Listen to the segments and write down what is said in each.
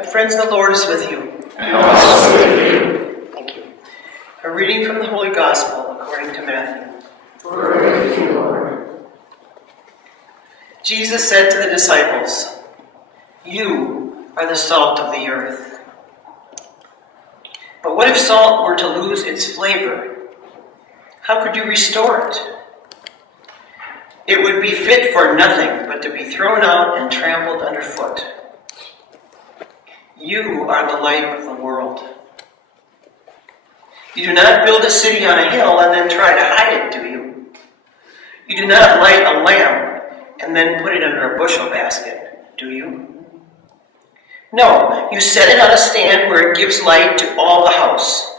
My friends, the Lord is with you. And also with you. Thank you. A reading from the Holy Gospel according to Matthew. Praise you, Lord. Jesus said to the disciples, "You are the salt of the earth. But what if salt were to lose its flavor? How could you restore it? It would be fit for nothing but to be thrown out and trampled underfoot. You are the light of the world. You do not build a city on a hill and then try to hide it, do you? You do not light a lamp and then put it under a bushel basket, do you? No, you set it on a stand where it gives light to all the house.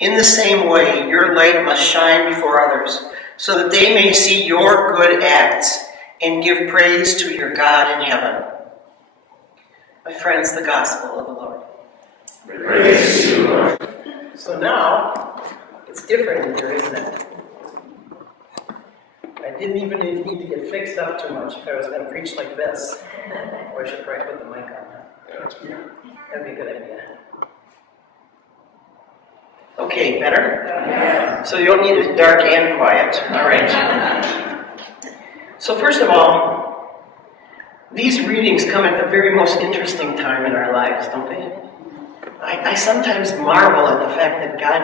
In the same way, your light must shine before others, so that they may see your good acts and give praise to your God in heaven." My friends, the gospel of the Lord. Praise you, Lord. So now, it's different in here, isn't it? I didn't even need to get fixed up too much if I was going to preach like this. Or I should probably put the mic on. That'd be a good idea. Okay, better? Yeah. So you don't need it dark and quiet. All right. So first of all, these readings come at the very most interesting time in our lives, don't they? I sometimes marvel at the fact that God,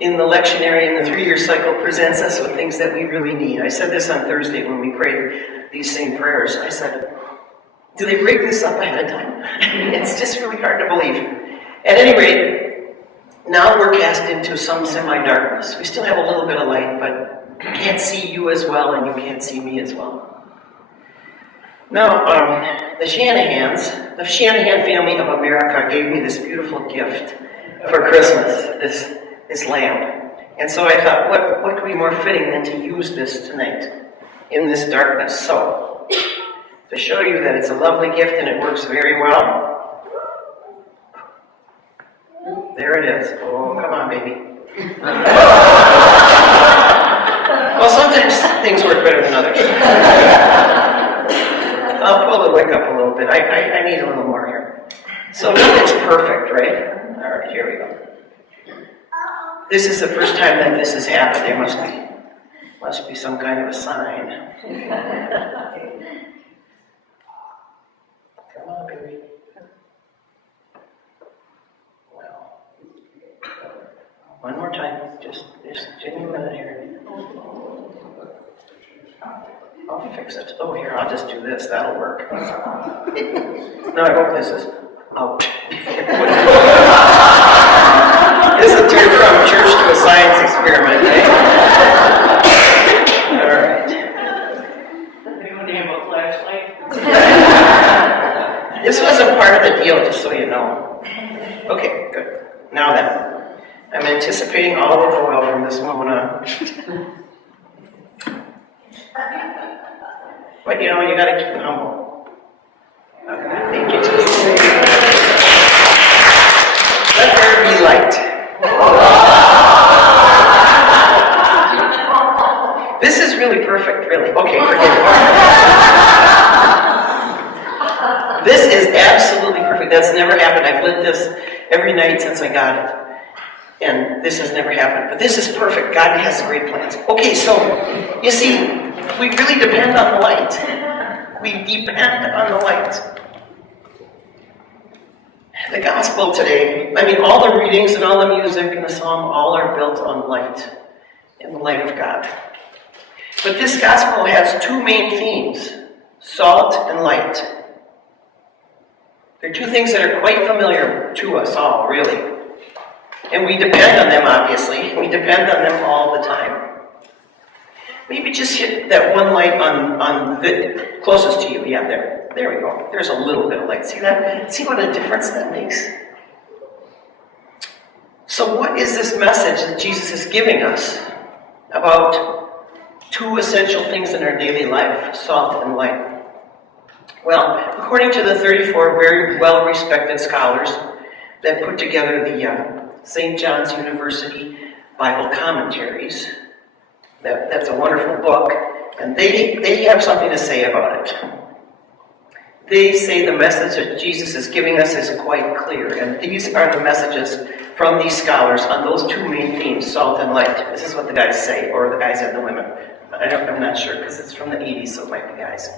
in the lectionary and the 3-year cycle, presents us with things that we really need. I said this on Thursday when we prayed these same prayers. I said, do they rig this up ahead of time? It's just really hard to believe. At any rate, now we're cast into some semi-darkness. We still have a little bit of light, but I can't see you as well, and you can't see me as well. Now, the Shanahan family of America gave me this beautiful gift for Christmas, this lamp. And so I thought, what could be more fitting than to use this tonight in this darkness? So, to show you that it's a lovely gift and it works very well. There it is. Oh, come on, baby. Well, sometimes things work better than others. I'll pull the wick up a little bit. I need a little more here. So nothing's perfect, right? All right, here we go. This is the first time that this has happened. There must be some kind of a sign. Come on, baby. Well, one more time. Just give me a minute here. I'll fix it. Oh, here, I'll just do this. That'll work. No, I hope this is out. This is a turn from church to a science experiment, eh? All right. Anyone have a flashlight? This wasn't part of the deal, just so you know. Okay, good. Now then, I'm anticipating all will go well from this moment on. But you know, you gotta keep it humble. Okay, thank you, Jesus. Let there be light. This is really perfect, really. Okay, forget it. This is absolutely perfect. That's never happened. I've lit this every night since I got it. And this has never happened. But this is perfect. God has great plans. Okay, so, you see, we really depend on the light. We depend on the light. The gospel today, all the readings and all the music and the song, all are built on light, and the light of God. But this gospel has two main themes, salt and light. They're two things that are quite familiar to us all, really. And we depend on them, obviously. We depend on them all the time. Maybe just hit that one light on the closest to you. Yeah, there we go. There's a little bit of light. See that? See what a difference that makes? So what is this message that Jesus is giving us about two essential things in our daily life, salt and light? Well, according to the 34 very well-respected scholars that put together the St. John's University Bible commentaries, that's a wonderful book, and they have something to say about it. They say the message that Jesus is giving us is quite clear, and these are the messages from these scholars on those two main themes, salt and light. This is what the guys say, or the guys and the women. I'm not sure, because it's from the 80s, so it might be guys.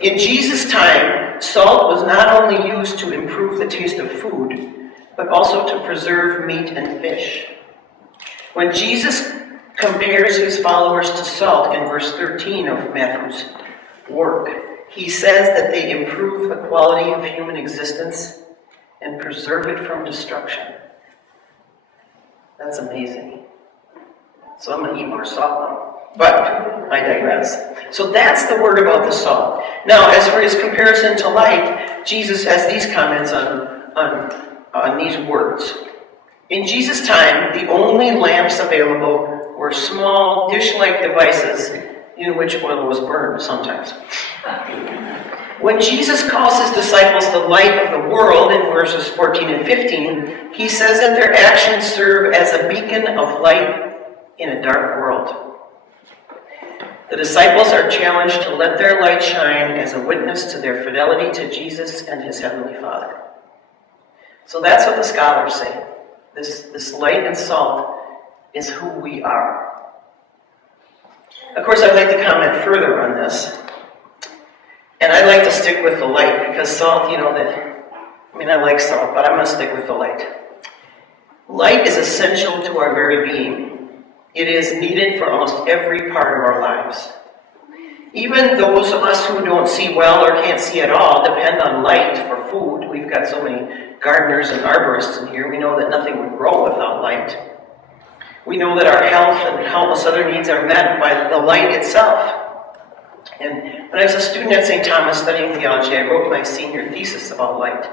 In Jesus' time, salt was not only used to improve the taste of food, but also to preserve meat and fish. When Jesus compares his followers to salt in verse 13 of Matthew's work, he says that they improve the quality of human existence and preserve it from destruction. That's amazing. So I'm going to eat more salt now. But I digress. So that's the word about the salt. Now, as for his comparison to light, Jesus has these comments on these words. In Jesus' time, the only lamps available were small dish-like devices in which oil was burned sometimes. When Jesus calls his disciples the light of the world in verses 14 and 15, he says that their actions serve as a beacon of light in a dark world. The disciples are challenged to let their light shine as a witness to their fidelity to Jesus and his heavenly Father. So that's what the scholars say. This light and salt is who we are. Of course, I'd like to comment further on this. And I'd like to stick with the light, because salt, I like salt, but I'm going to stick with the light. Light is essential to our very being. It is needed for almost every part of our lives. Even those of us who don't see well or can't see at all depend on light for food. We've got so many gardeners and arborists in here. We know that nothing would grow without light. We know that our health and countless other needs are met by the light itself. And when I was a student at St. Thomas studying theology, I wrote my senior thesis about light.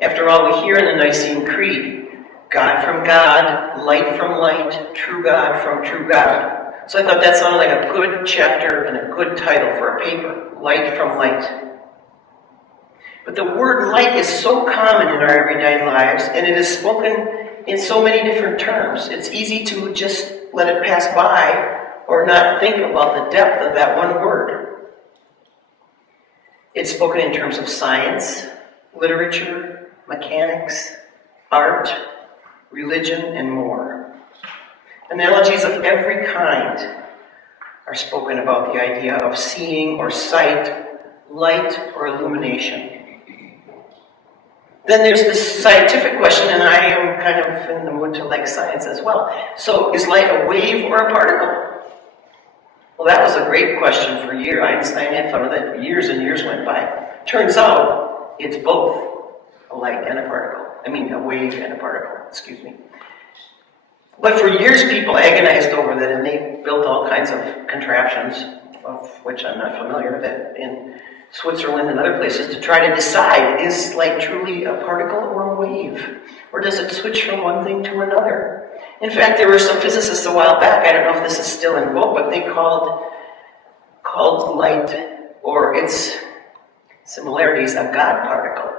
After all, we hear in the Nicene Creed, God from God, light from light, true God from true God. So I thought that sounded like a good chapter and a good title for a paper, Light from Light. But the word light is so common in our everyday lives, and it is spoken in so many different terms. It's easy to just let it pass by or not think about the depth of that one word. It's spoken in terms of science, literature, mechanics, art, religion, and more. Analogies of every kind are spoken about the idea of seeing or sight, light or illumination. Then there's this scientific question, and I am kind of in the mood to like science as well. So is light a wave or a particle? Well, that was a great question for years. Einstein had fun with it for years and years went by. Turns out it's both a light and a particle. A wave and a particle, excuse me. But for years people agonized over that, and they built all kinds of contraptions, of which I'm not familiar with it, in Switzerland and other places, to try to decide, is light truly a particle or a wave? Or does it switch from one thing to another? In fact, there were some physicists a while back, I don't know if this is still in vogue, but they called light, or its similarities, a God particle,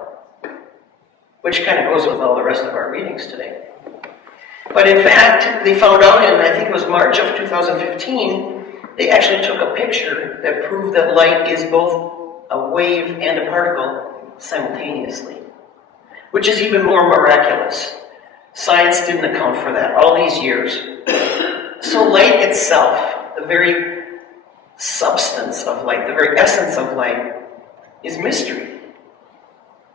which kind of goes with all the rest of our readings today. But in fact, they found out in, I think it was March of 2015, they actually took a picture that proved that light is both a wave and a particle simultaneously, which is even more miraculous. Science didn't account for that all these years. So light itself, the very substance of light, the very essence of light, is mystery,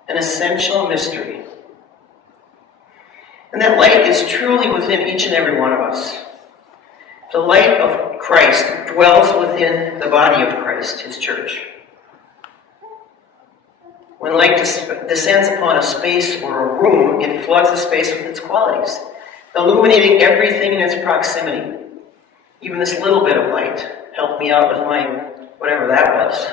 an essential mystery. And that light is truly within each and every one of us. The light of Christ dwells within the body of Christ, his church. When light descends upon a space or a room, it floods the space with its qualities, illuminating everything in its proximity. Even this little bit of light helped me out with my whatever that was.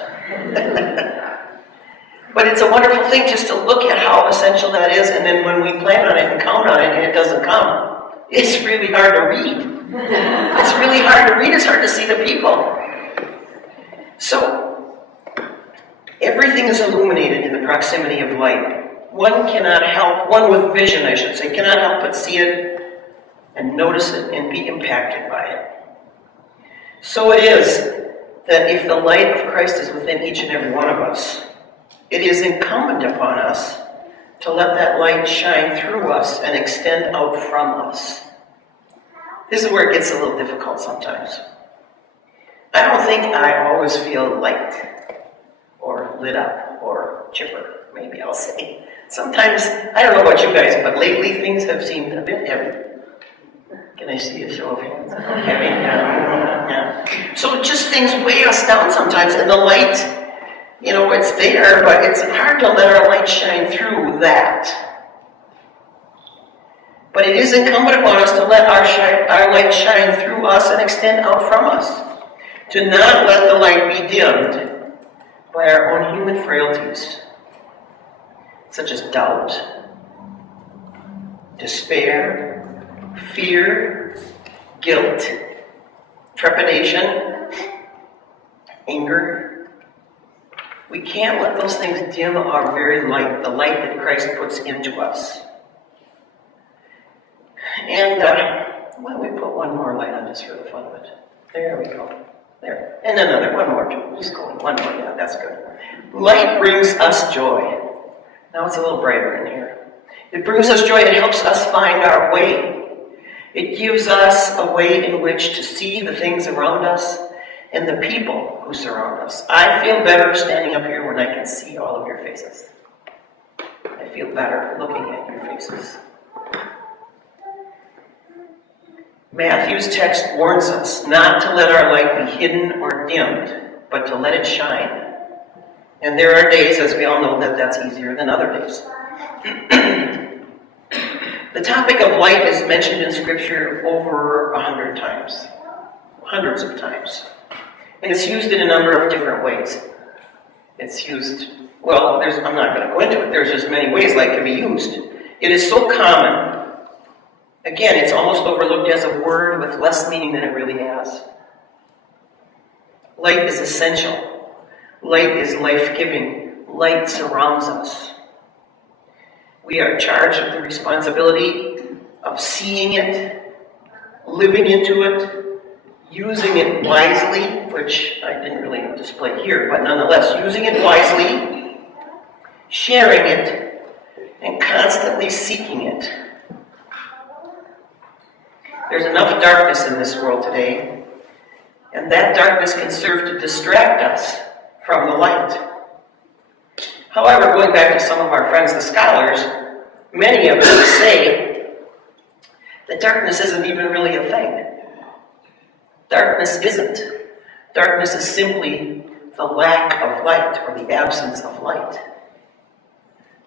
But it's a wonderful thing just to look at how essential that is, and then when we plan on it and count on it and it doesn't come, it's really hard to read. It's really hard to read, it's hard to see the people. So, everything is illuminated in the proximity of light. One with vision, I should say, cannot help but see it and notice it and be impacted by it. So it is that if the light of Christ is within each and every one of us, it is incumbent upon us to let that light shine through us and extend out from us. This is where it gets a little difficult sometimes. I don't think I always feel light or lit up or chipper, maybe I'll say. Sometimes, I don't know about you guys, but lately things have seemed a bit heavy. Can I see a show of hands? Heavy? Yeah. So just things weigh us down sometimes, and the light, it's there, but it's hard to let our light shine through that. But it is incumbent upon us to let our light shine through us and extend out from us. To not let the light be dimmed by our own human frailties, such as doubt, despair, fear, guilt, trepidation, anger. We can't let those things dim our very light, the light that Christ puts into us. And why don't we put one more light on just for the fun of it? There we go. There. And another, one more. Just go in. One more. Yeah, that's good. Light brings us joy. Now it's a little brighter in here. It brings us joy. It helps us find our way. It gives us a way in which to see the things around us and the people who surround us. I feel better standing up here when I can see all of your faces. I feel better looking at your faces. Matthew's text warns us not to let our light be hidden or dimmed, but to let it shine. And there are days, as we all know, that's easier than other days. The topic of light is mentioned in Scripture over 100 times. Hundreds of times. And it's used in a number of different ways. It's used, I'm not going to go into it. There's just many ways light can be used. It is so common. Again, it's almost overlooked as a word with less meaning than it really has. Light is essential. Light is life-giving. Light surrounds us. We are charged with the responsibility of seeing it, living into it, using it wisely, which I didn't really display here, but nonetheless, using it wisely, sharing it, and constantly seeking it. There's enough darkness in this world today, and that darkness can serve to distract us from the light. However, going back to some of our friends, the scholars, many of them say that darkness isn't even really a thing. Darkness isn't. Darkness is simply the lack of light or the absence of light.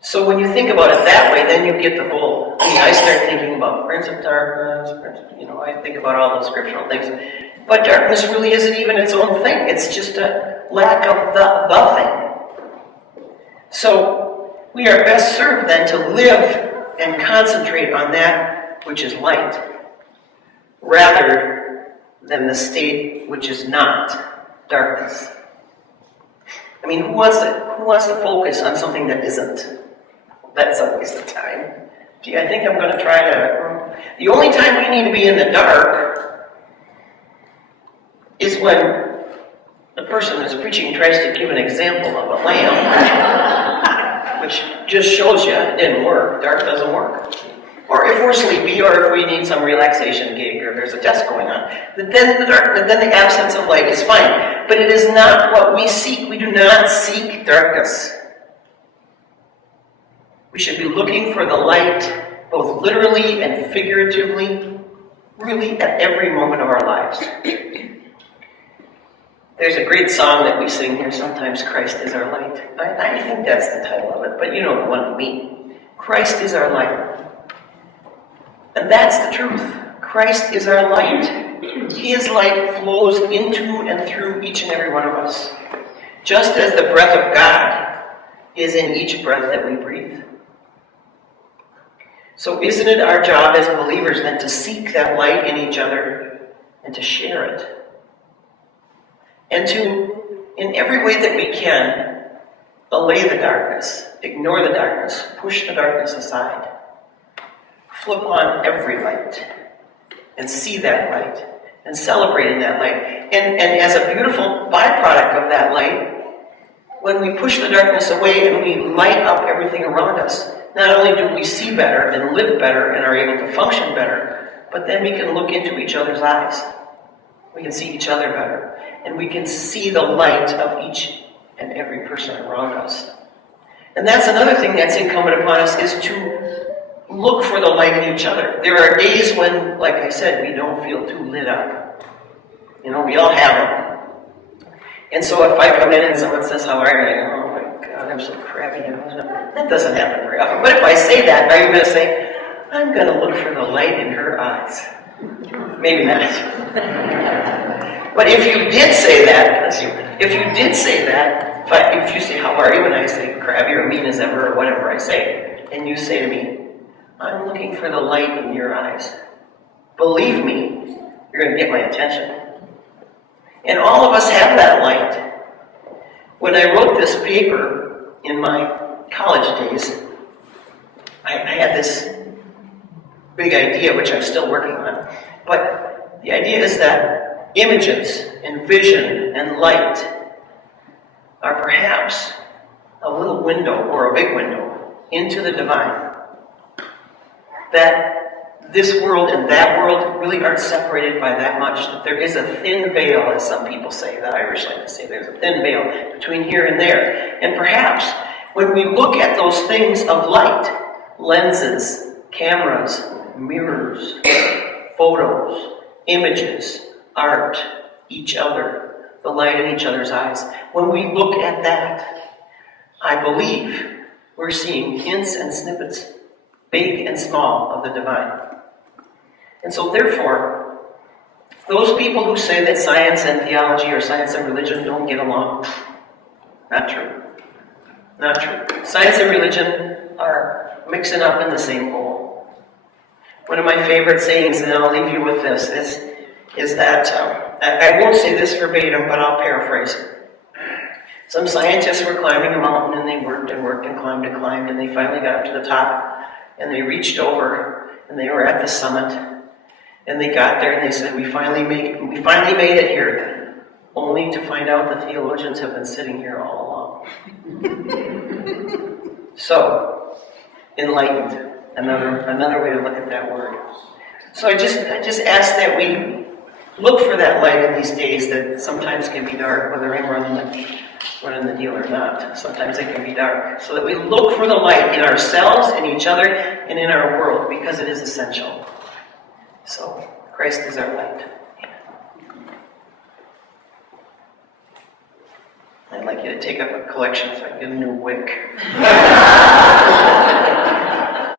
So when you think about it that way, then you get the whole, I start thinking about Prince of Darkness, I think about all those scriptural things. But darkness really isn't even its own thing. It's just a lack of the thing. So we are best served then to live and concentrate on that which is light, rather than the state which is not darkness. I mean, who wants to focus on something that isn't? That's a waste of time. Gee, I think I'm going to try to... The only time we need to be in the dark is when the person who's preaching tries to give an example of a lamp, which just shows you it didn't work. Dark doesn't work. Or if we're sleepy, or if we need some relaxation gig, or there's a test going on, then the absence of light is fine. But it is not what we seek. We do not seek darkness. We should be looking for the light, both literally and figuratively, really at every moment of our lives. There's a great song that we sing here sometimes, Christ is our light. I think that's the title of it, but you know the one I mean. Christ is our light. And that's the truth. Christ is our light. His light flows into and through each and every one of us, just as the breath of God is in each breath that we breathe. So isn't it our job as believers then to seek that light in each other and to share it? And to, in every way that we can, allay the darkness, ignore the darkness, push the darkness aside, flip on every light, and see that light, and celebrating that light. And as a beautiful byproduct of that light, when we push the darkness away and we light up everything around us, not only do we see better and live better and are able to function better, but then we can look into each other's eyes. We can see each other better. And we can see the light of each and every person around us. And that's another thing that's incumbent upon us, is to look for the light in each other. There are days when, like I said, we don't feel too lit up. You know, we all have them. And so if I come in and someone says, "How are you?" Oh my God, I'm so crappy. That doesn't happen very often. But if I say that, are you going to say, "I'm going to look for the light in her eyes"? Maybe not. But if you did say that, if you say, "How are you?" and I say, "Crabby" or "mean as ever," or whatever I say, and you say to me, "I'm looking for the light in your eyes," believe me, you're going to get my attention. And all of us have that light. When I wrote this paper in my college days, I had this big idea, which I'm still working on. But the idea is that images and vision and light are perhaps a little window or a big window into the divine. That this world and that world really aren't separated by that much. That there is a thin veil, as some people say, the Irish like to say, there's a thin veil between here and there. And perhaps when we look at those things of light, lenses, cameras, mirrors, photos, images, art, each other, the light in each other's eyes, when we look at that, I believe we're seeing hints and snippets, big and small, of the divine. And so therefore, those people who say that science and theology or science and religion don't get along, not true. Not true. Science and religion are mixing up in the same bowl. One of my favorite sayings, and I'll leave you with this, is that, I won't say this verbatim, but I'll paraphrase it. Some scientists were climbing a mountain, and they worked and worked and climbed, and they finally got up to the top, and they reached over, and they were at the summit, and they got there, and they said, we finally made it here, only to find out the theologians have been sitting here all along. So, enlightened, another way to look at that word. So I just ask that we look for that light in these days that sometimes can be dark, whether I'm running the deal or not. Sometimes it can be dark. So that we look for the light in ourselves, in each other, and in our world, because it is essential. So, Christ is our light. I'd like you to take up a collection so I can get a new wick.